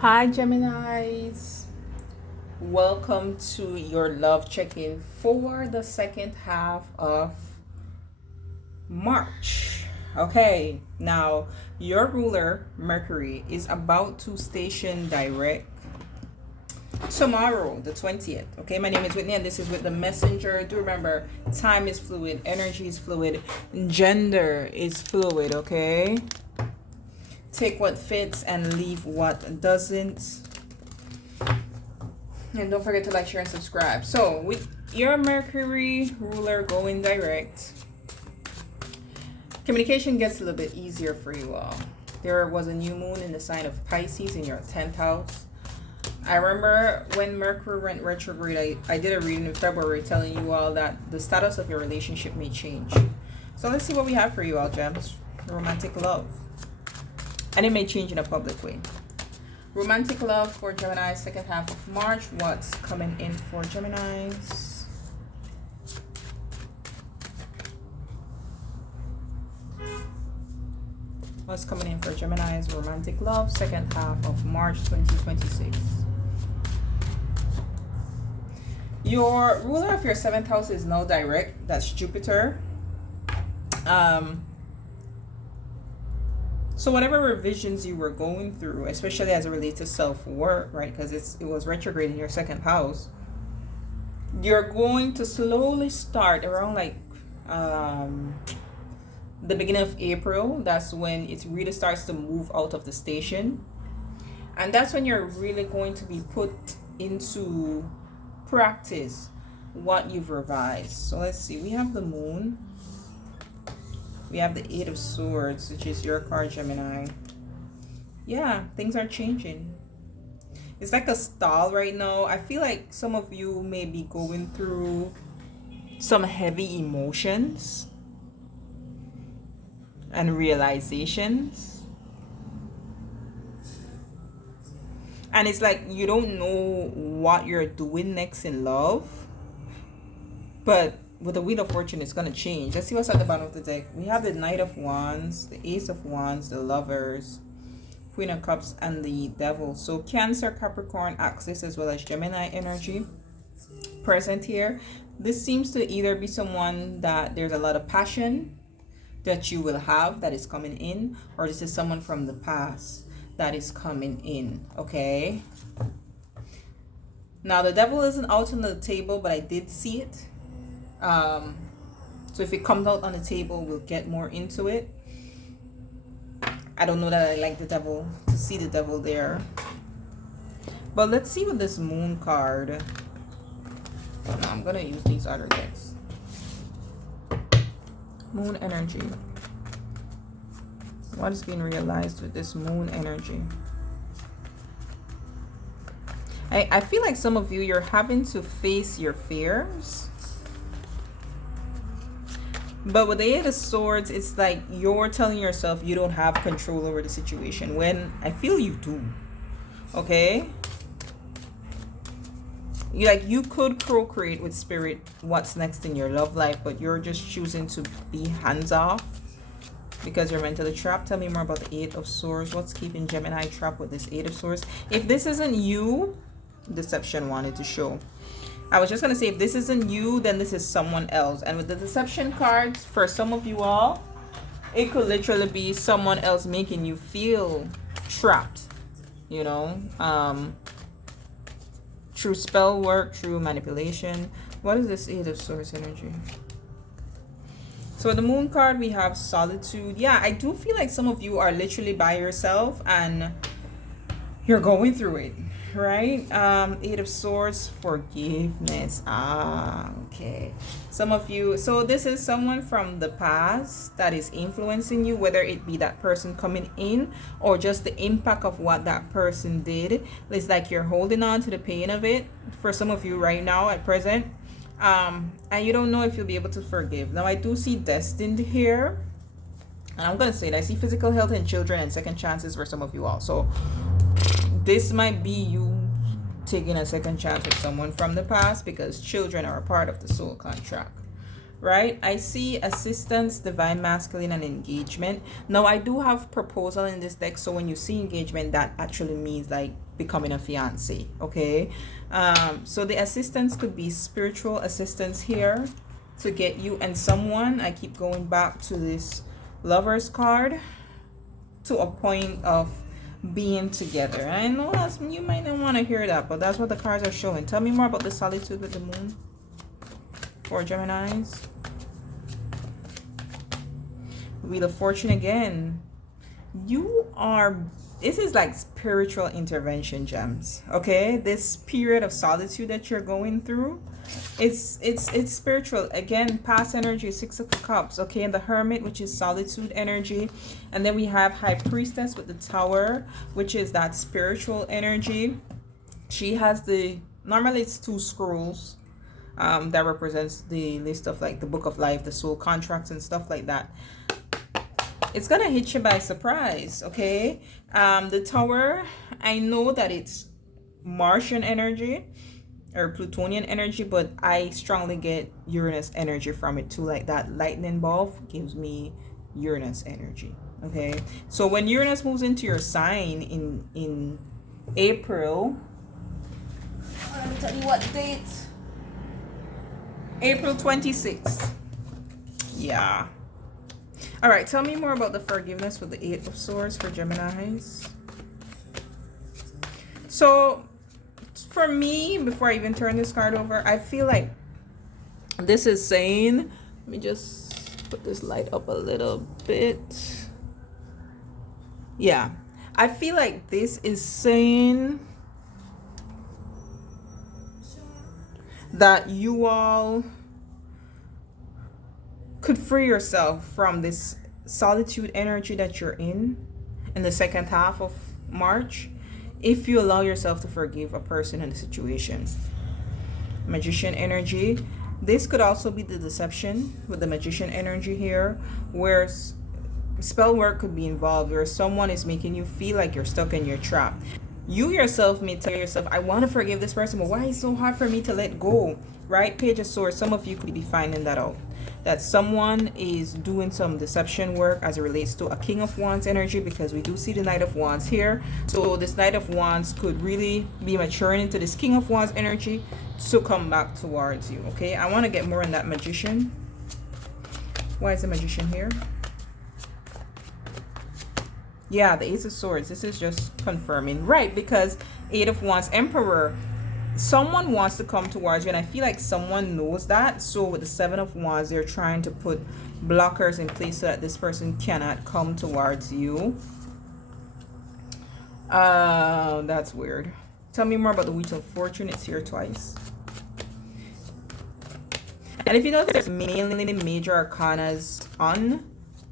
Hi, Geminis. Welcome to your love check-in for the second half of March. Okay, now your ruler, Mercury, is about to station direct tomorrow, the 20th. Okay, my name is Whitney and this is with the messenger. Do remember, time is fluid, energy is fluid, gender is fluid, okay? Take what fits and leave what doesn't. And don't forget to like, share, and subscribe. So, with your Mercury ruler going direct, communication gets a little bit easier for you all. There was a new moon in the sign of Pisces in your 10th house. I remember when Mercury went retrograde, I did a reading in February telling you all that the status of your relationship may change. So let's see what we have for you all, gems. Romantic love. And it may change in a public way. Romantic love for Gemini, second half of March. What's coming in for Geminis? What's coming in for Gemini's romantic love, second half of March 2026? Your ruler of your 7th house is now direct. That's Jupiter. So whatever revisions you were going through, especially as it relates to self-worth, right? Because it was retrograde in your 2nd house. You're going to slowly start around like the beginning of April. That's when it really starts to move out of the station. And that's when you're really going to be put into practice what you've revised. So let's see. We have the moon. We have the 8 of Swords, which is your card, Gemini. Yeah, things are changing. It's like a stall right now. I feel like some of you may be going through some heavy emotions and realizations. And it's like you don't know what you're doing next in love. But with the Wheel of Fortune, it's going to change. Let's see what's at the bottom of the deck. We have the Knight of Wands, the Ace of Wands, the Lovers, Queen of Cups, and the Devil. So Cancer, Capricorn, Axis, as well as Gemini energy present here. This seems to either be someone that there's a lot of passion that you will have that is coming in, or this is someone from the past that is coming in, okay? Now, the Devil isn't out on the table, but I did see it. So if it comes out on the table, we'll get more into it. I don't know that I like the Devil, to see the Devil there. But let's see with this Moon card. I'm gonna use these other decks. Moon energy. What is being realized with this Moon energy? I feel like some of you, you're having to face your fears. But with the 8 of Swords, it's like you're telling yourself you don't have control over the situation, when I feel you do. Okay? You could co-create with spirit what's next in your love life, but you're just choosing to be hands off because you're mentally trapped. Tell me more about the 8 of Swords. What's keeping Gemini trapped with this 8 of Swords? If this isn't you, Deception wanted to show. I was just going to say, if this isn't you, then this is someone else. And with the Deception cards, for some of you all, it could literally be someone else making you feel trapped, you know, through spell work, through manipulation. What is this 8 of Swords energy? So the Moon card, we have solitude. Yeah, I do feel like some of you are literally by yourself and you're going through it. Right? 8 of Swords, forgiveness. Okay. Some of you, so this is someone from the past that is influencing you, whether it be that person coming in or just the impact of what that person did. It's like you're holding on to the pain of it for some of you right now at present. And you don't know if you'll be able to forgive. Now, I do see destined here. And I'm going to say it. I see physical health in children and second chances for some of you also. This might be you taking a second chance with someone from the past because children are a part of the soul contract. right? I see assistance, divine masculine, and engagement. Now I do have proposal in this deck, so when you see engagement, that actually means like becoming a fiance. Okay, so the assistance could be spiritual assistance here to get you and someone. I keep going back to this Lovers card, to a point of being together. And I know that's, you might not want to hear that, but that's what the cards are showing. Tell me more about the solitude with the moon for Geminis. Wheel of Fortune again. This is like spiritual intervention, gems. Okay, this period of solitude that you're going through, it's spiritual. Again, past energy, Six of Cups. Okay, and the Hermit, which is solitude energy, and then we have High Priestess with the Tower, which is that spiritual energy. She has normally it's 2 scrolls that represents the list of like the book of life, the soul contracts and stuff like that. It's gonna hit you by surprise. Okay, the Tower, I know that it's Martian energy or Plutonian energy, but I strongly get Uranus energy from it too. Like that lightning bolt gives me Uranus energy. Okay, so when Uranus moves into your sign in April, let me tell you what date. April 26th. Yeah. All right, tell me more about the forgiveness with the Eight of Swords for Geminis. So for me, before I even turn this card over, I feel like this is saying, let me just put this light up a little bit. Yeah, I feel like this is saying that you all could free yourself from this solitude energy that you're in the second half of March if you allow yourself to forgive a person and a situation. Magician energy. This could also be the deception with the Magician energy here, where spell work could be involved, where someone is making you feel like you're stuck and you're trapped. You yourself may tell yourself, I want to forgive this person, but why is it so hard for me to let go, right? Page of Swords. Some of you could be finding that out, that someone is doing some deception work as it relates to a King of Wands energy, because we do see the Knight of Wands here. So this Knight of Wands could really be maturing into this King of Wands energy to come back towards you. Okay, I want to get more on that Magician. Why is the Magician here? Yeah, the Ace of Swords. This is just confirming, right? Because Eight of Wands, Emperor, someone wants to come towards you, and I feel like someone knows that. So with the Seven of Wands, they're trying to put blockers in place so that this person cannot come towards you. That's weird. Tell me more about the Wheel of Fortune. It's here twice. And if you notice, there's mainly major arcanas on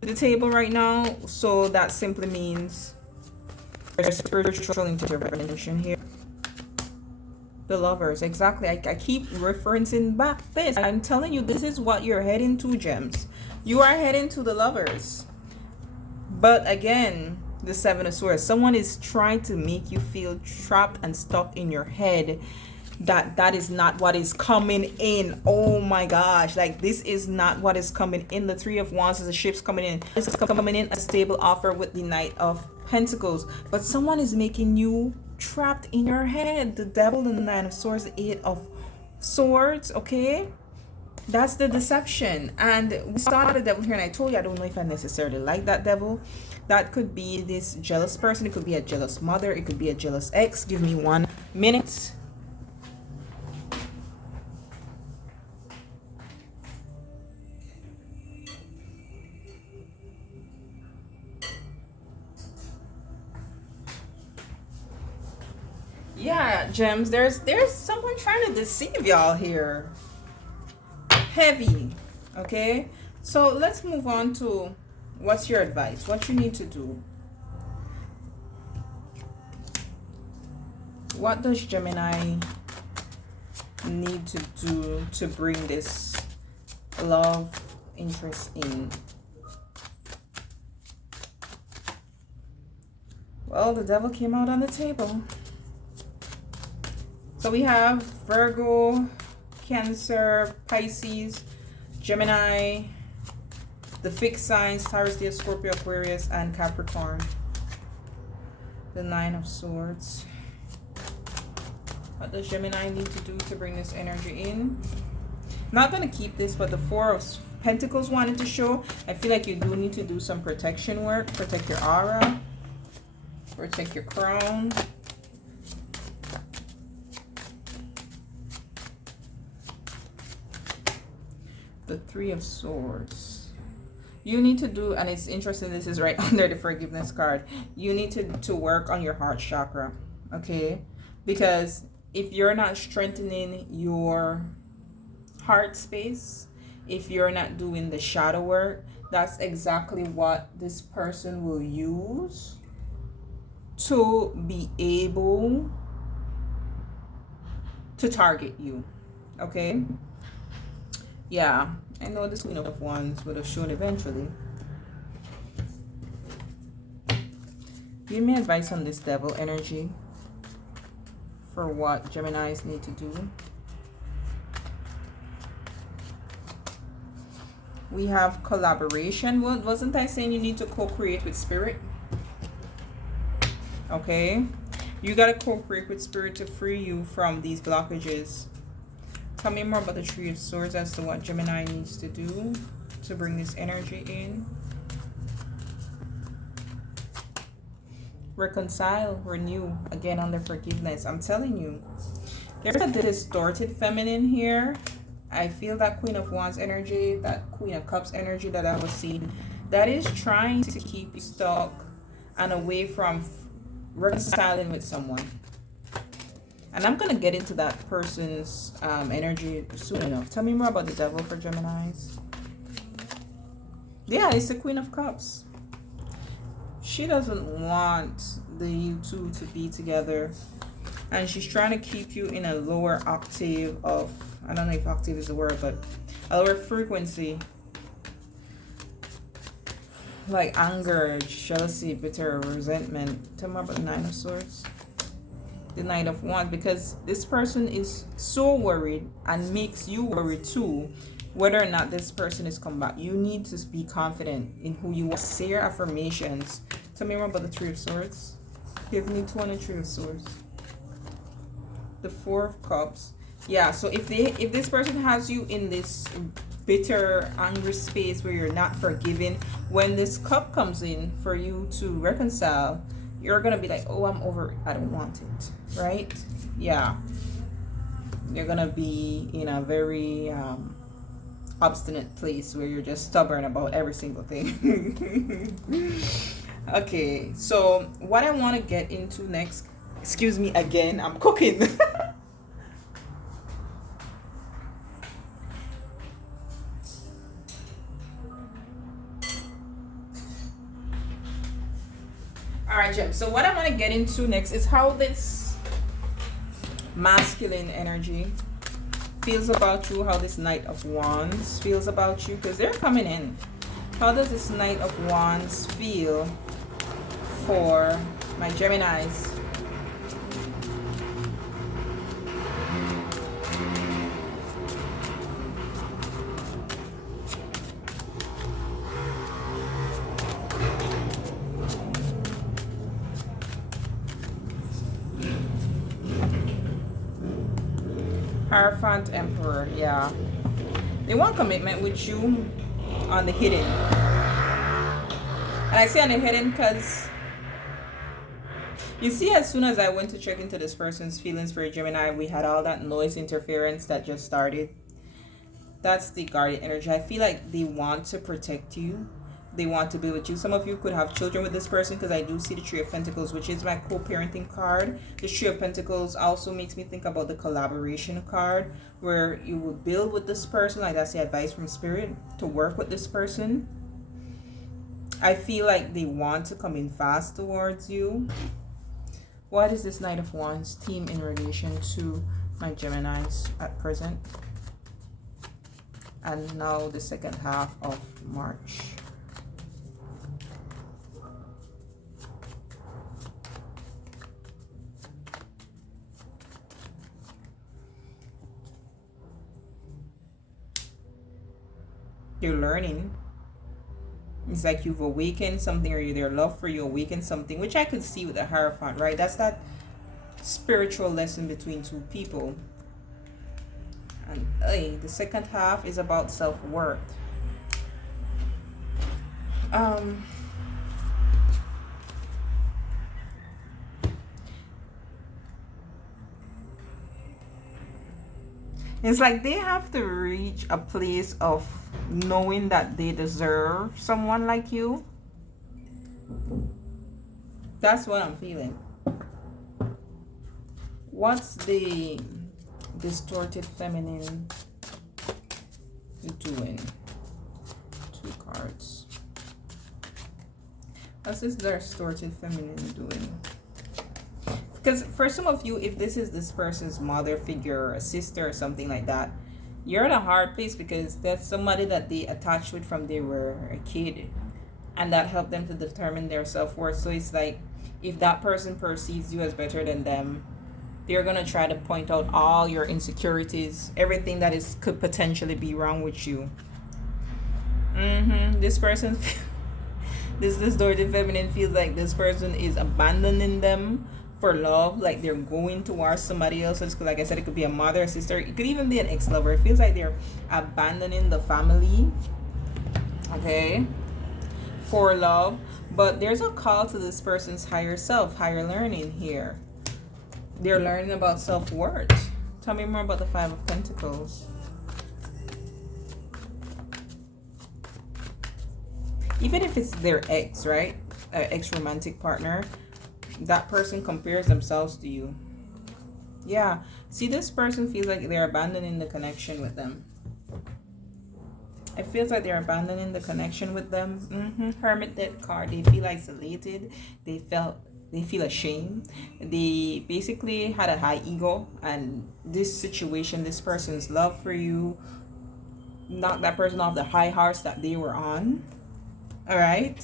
the table right now, so that simply means there's spiritual intervention here. The Lovers, exactly. I keep referencing back this. I'm telling you, this is what you're heading to, gems. You are heading to the Lovers. But again, the Seven of Swords, someone is trying to make you feel trapped and stuck in your head, that is not what is coming in. Oh my gosh, like this is not what is coming in. The Three of Wands is the ships coming in. This is coming in a stable offer with the Knight of Pentacles, but someone is making you trapped in your head. The Devil, the Nine of Swords, the Eight of Swords. Okay, that's the deception. And we saw the Devil here, and I told you I don't know if I necessarily like that Devil. That could be this jealous person. It could be a jealous mother. It could be a jealous ex. Give me 1 minute. Yeah, gems, there's someone trying to deceive y'all here. Heavy. Okay, so let's move on to what's your advice, what you need to do. What does Gemini need to do to bring this love interest in? Well, the Devil came out on the table. So we have Virgo, Cancer, Pisces, Gemini, the fixed signs, Taurus, Leo, Scorpio, Aquarius, and Capricorn. The Nine of Swords. What does Gemini need to do to bring this energy in? I'm not going to keep this, but the Four of Pentacles wanted to show. I feel like you do need to do some protection work. Protect your aura. Protect your crown. The Three of Swords. You need to do, and it's interesting, this is right under the forgiveness card. You need to work on your heart chakra, okay? Because if you're not strengthening your heart space, if you're not doing the shadow work, that's exactly what this person will use to be able to target you, okay? Yeah, I know this Queen of Wands would have shown eventually. Give me advice on this Devil energy for what Geminis need to do. We have collaboration. Wasn't I saying you need to co-create with Spirit? Okay. You got to co-create with Spirit to free you from these blockages. Tell me more about the Three of Swords as to what Gemini needs to do to bring this energy in. Reconcile, renew, again under forgiveness. I'm telling you, there's a distorted feminine here. I feel that Queen of Wands energy, that Queen of Cups energy that I was seeing, that is trying to keep you stuck and away from reconciling with someone. And I'm going to get into that person's energy soon enough. Tell me more about the Devil for Geminis. Yeah, it's the Queen of Cups. She doesn't want you two to be together. And she's trying to keep you in a lower octave of, I don't know if octave is the word, but a lower frequency. Like anger, jealousy, bitter, resentment. Tell me about the Nine of Swords. The Knight of Wands, because this person is so worried and makes you worried too, whether or not this person is come back. You need to be confident in who you are. Say your affirmations. Tell me more about the Three of Swords. Give me two on the Three of Swords. The Four of Cups. Yeah, so if this person has you in this bitter, angry space where you're not forgiving, when this cup comes in for you to reconcile, you're gonna be like, oh, I'm over it. I don't want it, right? Yeah. You're gonna be in a very obstinate place where you're just stubborn about every single thing. Okay, so what I want to get into next, excuse me again, I'm cooking. All right, Gem. So what I want to get into next is how this masculine energy feels about you, how this Knight of Wands feels about you, because they're coming in. How does this Knight of Wands feel for my Geminis? Hierophant Emperor, yeah. They want commitment with you on the hidden. And I say on the hidden because you see, as soon as I went to check into this person's feelings for a Gemini, we had all that noise interference that just started. That's the guardian energy. I feel like they want to protect you. They want to be with you. Some of you could have children with this person, because I do see the Tree of Pentacles, which is my co-parenting card. The Tree of Pentacles also makes me think about the collaboration card, where you will build with this person. Like, that's the advice from Spirit, to work with this person. I feel like they want to come in fast towards you. What is this Knight of Wands theme in relation to my Geminis at present? And now the second half of March. They're learning. It's like you've awakened something, or their love for you awakened something, which I could see with the Hierophant, right? That's that spiritual lesson between two people. And hey, the second half is about self-worth. It's like they have to reach a place of knowing that they deserve someone like you. That's what I'm feeling. What's the distorted feminine doing? 2 cards. What's this distorted feminine doing? Because for some of you, if this is this person's mother figure or a sister or something like that, you're in a hard place because that's somebody that they attached with from they were a kid, and that helped them to determine their self-worth. So it's like, if that person perceives you as better than them, they're going to try to point out all your insecurities, everything that could potentially be wrong with you. This person, this distorted feminine feels like this person is abandoning them for love, like they're going towards somebody else. So like I said, it could be a mother, a sister, it could even be an ex-lover. It feels like they're abandoning the family, okay, for love. But there's a call to this person's higher self, higher learning here. They're learning about self-worth. Tell me more about the 5 of Pentacles. Even if it's their ex, right? Ex-romantic partner, that person compares themselves to you. Yeah. See, this person feels like they're abandoning the connection with them. It feels like they're abandoning the connection with them. Hermit death card. They feel isolated. They feel ashamed. They basically had a high ego, and this situation, this person's love for you, knocked that person off the high horse that they were on. All right.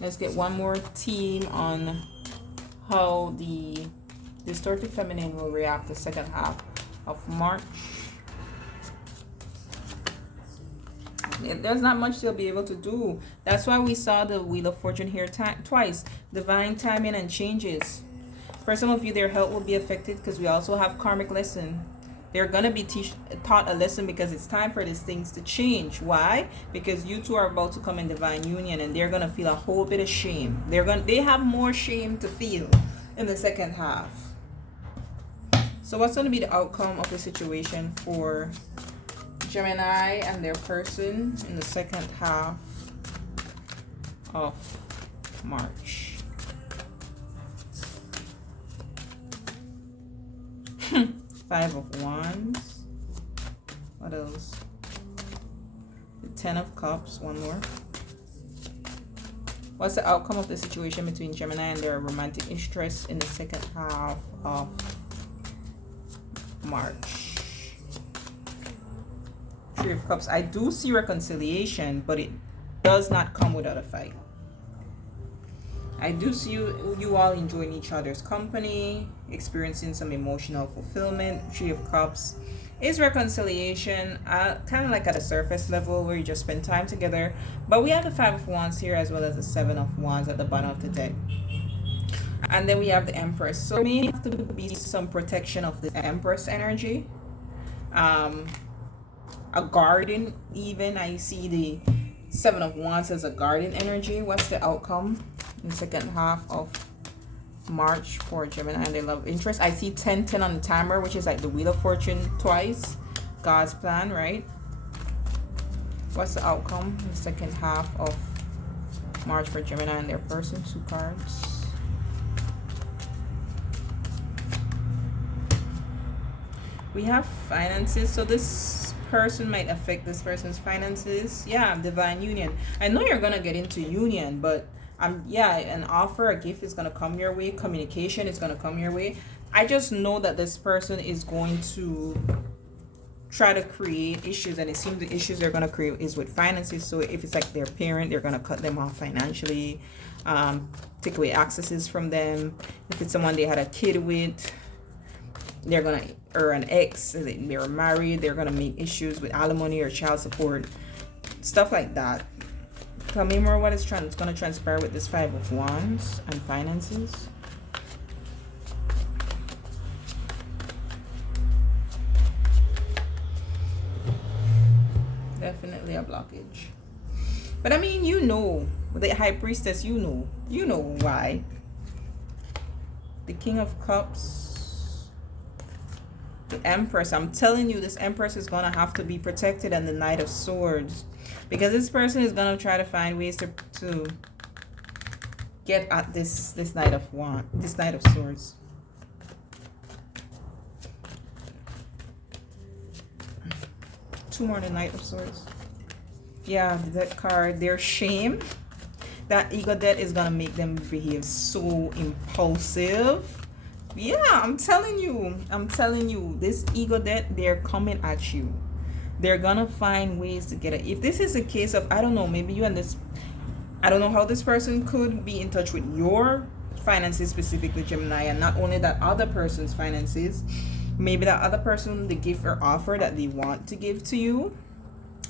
Let's get one more theme on how the distorted feminine will react the second half of March. There's not much they'll be able to do. That's why we saw the Wheel of Fortune here twice. Divine timing and changes. For some of you, their health will be affected because we also have karmic lesson. They're going to be taught a lesson because it's time for these things to change. Why? Because you two are about to come in divine union, and they're going to feel a whole bit of shame. They have more shame to feel in the second half. So what's going to be the outcome of the situation for Gemini and their person in the second half of March? Five of Wands. What else? The 10 of Cups. One more. What's the outcome of the situation between Gemini and their romantic interest in the second half of March? 3 of Cups. I do see reconciliation, but it does not come without a fight. I do see you all enjoying each other's company, experiencing some emotional fulfillment. 3 of Cups is reconciliation, kind of like at a surface level where you just spend time together. But we have the 5 of Wands here, as well as the 7 of Wands at the bottom of the deck. And then we have the Empress. So there may have to be some protection of the Empress energy. A guardian even. I see the 7 of Wands as a guardian energy. What's the outcome in the second half of March for Gemini and their love interest? I see 10-10 on the timer, which is like the Wheel of Fortune twice. God's plan, right? What's the outcome in the second half of March for Gemini and their person? 2 cards. We have finances. So this person might affect this person's finances. Yeah, divine union. I know you're gonna get into union, but yeah, an offer, a gift is going to come your way. Communication is going to come your way. I just know that this person is going to try to create issues, and it seems the issues they're going to create is with finances. So if it's like their parent, they're going to cut them off financially, take away accesses from them. If it's someone they had a kid with, they're gonna, or an ex, they're married, they're gonna make issues with alimony or child support, stuff like that. Tell me more what is gonna transpire with this Five of Wands and finances. Definitely a blockage. But I mean, you know, the High Priestess, you know why. The King of Cups, the Empress. I'm telling you, this Empress is gonna have to be protected, and the Knight of Swords, because this person is gonna try to find ways to get at this Knight of Swords. Two more, the Knight of Swords. Yeah, that card, their shame, that ego debt is gonna make them behave so impulsive. Yeah, I'm telling you, this ego debt, they're coming at you. They're gonna find ways to get it. If this is a case of, I don't know, maybe you and this, I don't know how this person could be in touch with your finances, specifically Gemini, and not only that other person's finances. Maybe that other person, the gift or offer that they want to give to you,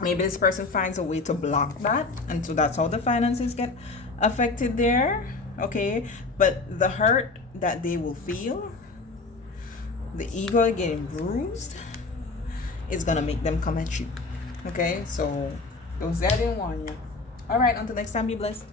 maybe this person finds a way to block that, and so that's how the finances get affected there. Okay, but the hurt that they will feel, the ego getting bruised, is gonna make them come at you. Okay, so those that didn't warn you. All right, until next time, be blessed.